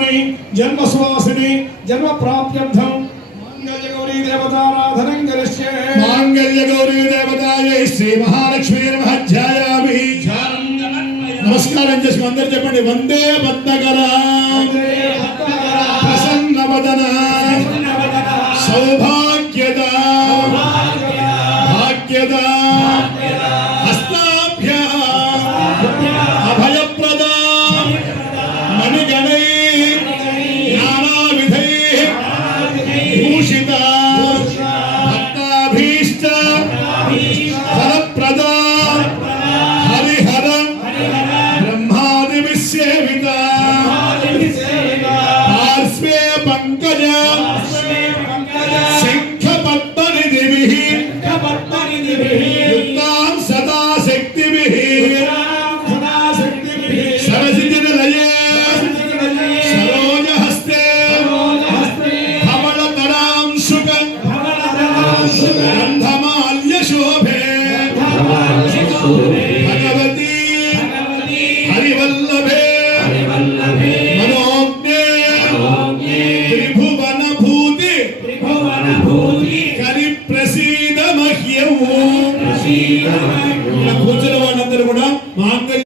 जन्मनि जन्मस्वासिनि जन्म प्राप्त्यर्थं मांगल्य गौरी देवताराधनं करिष्ये। मांगल्य गौरी देवतायै श्री महालक्ष्मी नमः ध्यायामि। नमस्कारं చేసుకు అందరూ చెప్పండి వందే పద్మకర ప్రసన్న వదన సౌభాగ్యద భాగ్యద హస్తాభ్య అభయప్రద మణిగణై నానావిధై భూషిత భక్తాభీష్ట ఫలప్రద హరిహర బ్రహ్మాది సేవిత పార్శ్వే పంకజ శంఖ పద్మనిధిభిః యుక్తాం సదా శక్తిభిః సరసిజ నిలయే సరోజహస్తే కమలకరాం శుక గంధమాల్య శోభే భగవతి హరివల్లభే మనోజ్ఞే త్రిభువన భూతి కరి ప్రసీద మహ్యం. కూర్చున్న వాళ్ళందరూ కూడా